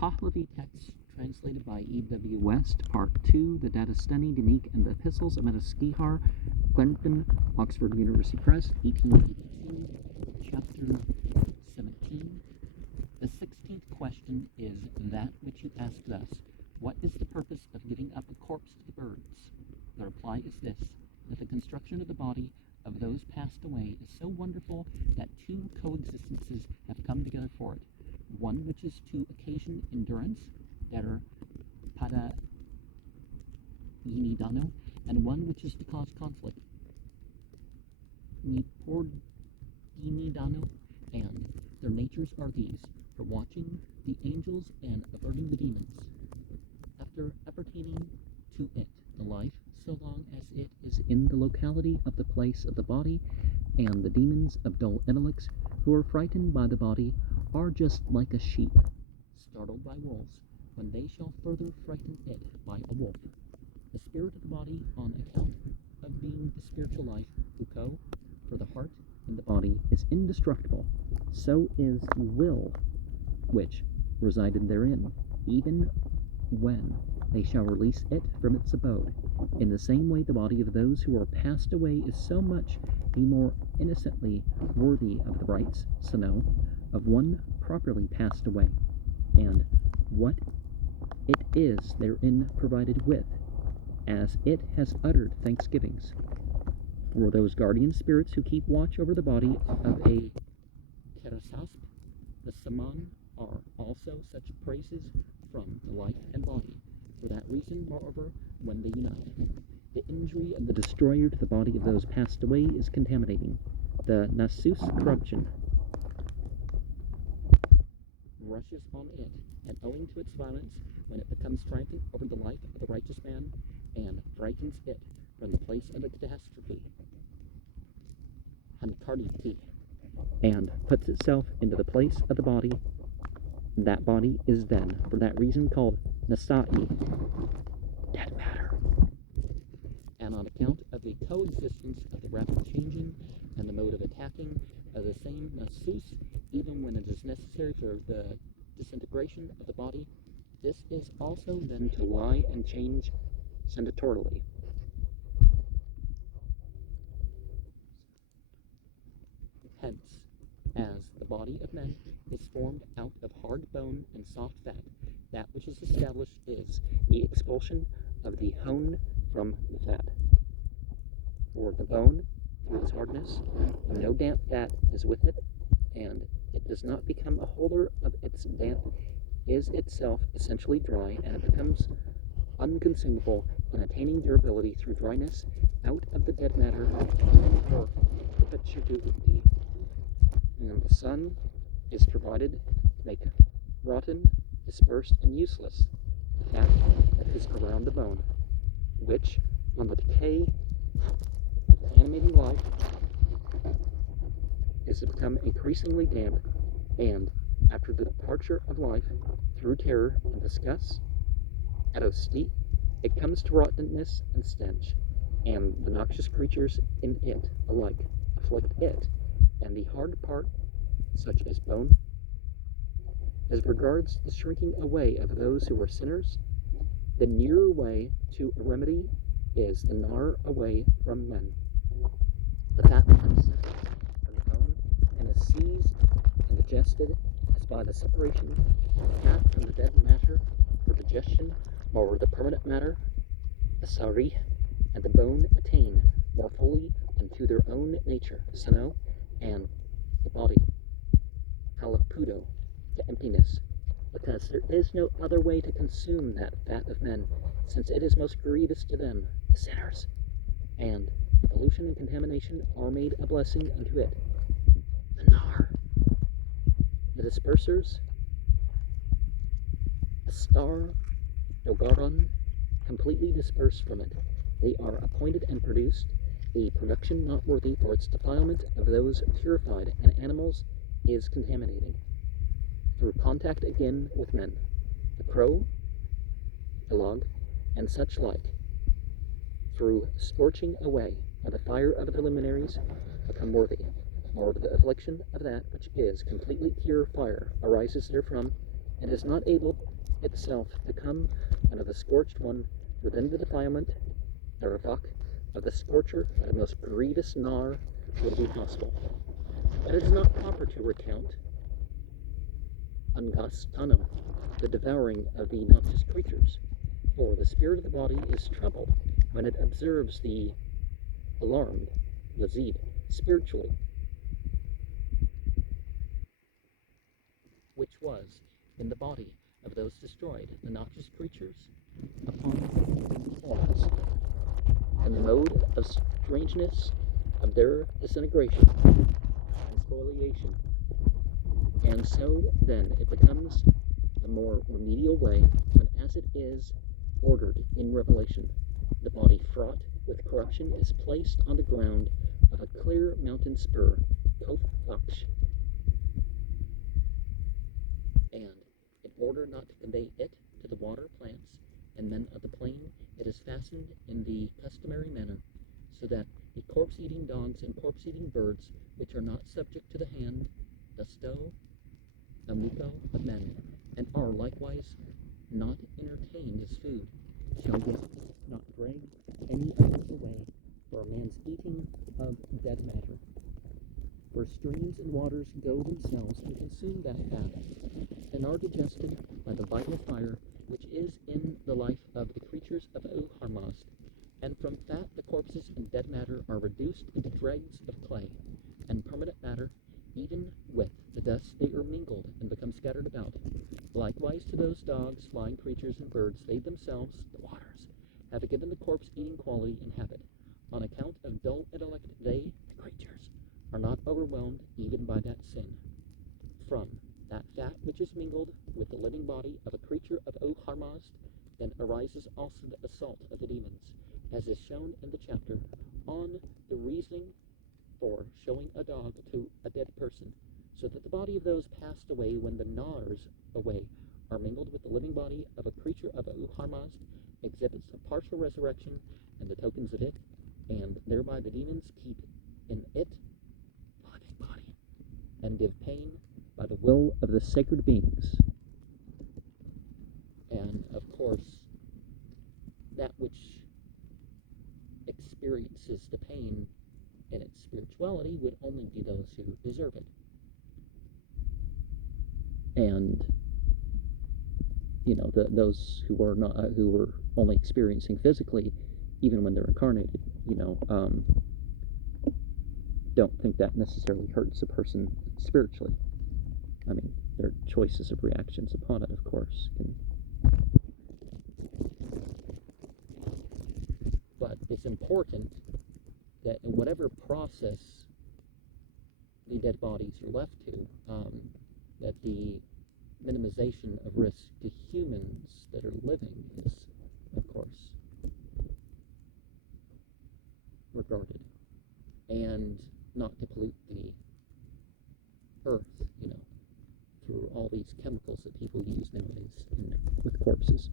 Pahlavi text translated by E.W. West, Part 2, the Dadistani Dinik and the Epistles of Metaskihar, Glenton, Oxford University Press, 1882, Chapter 17. The 16th question is that which you ask thus: what is the purpose of giving up a corpse to the birds? The reply is this: that the construction of the body of those passed away is so wonderful that two coexistences have come together for it. One which is to occasion endurance, better pada yinidano, and one which is to cause conflict, nipordinidano, and their natures are these: for watching the angels and averting the demons. After appertaining to it, the life, so long as it is in the locality of the place of the body, and the demons of dull intellects, who are frightened by the body, are just like a sheep startled by wolves, when they shall further frighten it by a wolf. The spirit of the body, on account of being the spiritual life, uko, for the heart in the body, is indestructible. So is the will which resided therein, even when they shall release it from its abode. In the same way, the body of those who are passed away is so much the more innocently worthy of the rights, sano, of one properly passed away, and what it is therein provided with, as it has uttered thanksgivings. For those guardian spirits who keep watch over the body of a kerasasp, the saman, are also such praises from the life and body. For that reason, moreover, when they unite, the injury of the destroyer to the body of those passed away is contaminating. The nasus corruption rushes on it, and owing to its violence, when it becomes triumphant over the life of the righteous man, and frightens it from the place of the catastrophe, hankarditi, and puts itself into the place of the body, that body is then, for that reason, called nasai, dead matter. And on account of the coexistence of the rapid changing and the mode of attacking of the same nasus, even when it is necessary for the disintegration of the body, this is also then to lie and change senatorially. Hence, as the body of men is formed out of hard bone and soft fat, that which is established is the expulsion of the hone from the fat. For the bone, through its hardness, no damp fat is with it, and it does not become a holder of its damp, is itself essentially dry, and it becomes unconsumable in attaining durability through dryness out of the dead matter or perpetuity. And the sun is provided to make rotten, dispersed, and useless the fat that is around the bone, which, on the decay of the animating life, is to become increasingly damp, and, after the departure of life, through terror and disgust, adosty, it comes to rottenness and stench, and the noxious creatures in it alike afflict it, and the hard part, such as bone. As regards the shrinking away of those who are sinners, the nearer way to a remedy is the nar away from men. The fat becomes separate from the bone, and is seized and digested as by the separation of the fat from the dead matter for digestion, or the permanent matter, the sari, and the bone attain more fully into their own nature, sano, and the body, halapudo, to emptiness, because there is no other way to consume that fat of men, since it is most grievous to them, the sinners, and the pollution and contamination are made a blessing unto it. The nar, the dispersers, a star, dogaron, completely dispersed from it. They are appointed and produced, the production not worthy for its defilement of those purified, and animals is contaminating. Through contact again with men, the crow, the log, and such like, through scorching away by the fire of the luminaries, become worthy. Moreover, the affliction of that which is completely pure fire arises therefrom, and is not able itself to come out of the scorched one within the defilement, the ravak, of the scorcher, the most grievous gnar would be possible. But it is not proper to recount Angastano, the devouring of the noxious creatures, for the spirit of the body is troubled when it observes the alarmed, lazid, spiritually, which was in the body of those destroyed, the noxious creatures, upon the forms, and the mode of strangeness of their disintegration and spoliation. And so then it becomes a more remedial way when, as it is ordered in Revelation, the body fraught with corruption is placed on the ground of a clear mountain spur, Kof Aksh, and in order not to convey it to the water plants and men of the plain, it is fastened in the customary manner, so that the corpse-eating dogs and corpse-eating birds, which are not subject to the hand, the stow, the muco of men, and are likewise not entertained as food, shall yet not drag any of it away for a man's eating of dead matter. For streams and waters go themselves and consume that fat, and are digested by the vital fire which is in the life of the creatures of Uharmazd, and from fat the corpses and dead matter are reduced into dregs of clay, and permanent matter, even with the dust they are mingled and become scattered about. Likewise to those dogs, flying creatures, and birds, they themselves, the waters, have given the corpse-eating quality and habit. On account of dull intellect, they, the creatures, are not overwhelmed even by that sin. From that fat which is mingled with the living body of a creature of Uharmazd, then arises also the assault of the demons, as is shown in the chapter on the reasoning for showing a dog to a dead person, so that the body of those passed away when the gnars away are mingled with the living body of a creature of Uharmazd, exhibits a partial resurrection and the tokens of it, and thereby the demons keep in it the living body, and give pain by the will of the sacred beings. And of course, that which experiences the pain in its spirituality would only be those who deserve it. And those who are not, who are only experiencing physically, even when they're incarnated, don't think that necessarily hurts a person spiritually. I mean, their choices of reactions upon it, of course, but it's important that in whatever process the dead bodies are left to, that the minimization of risk to humans that are living is, of course, regarded, and not to pollute the earth, through all these chemicals that people use nowadays with corpses.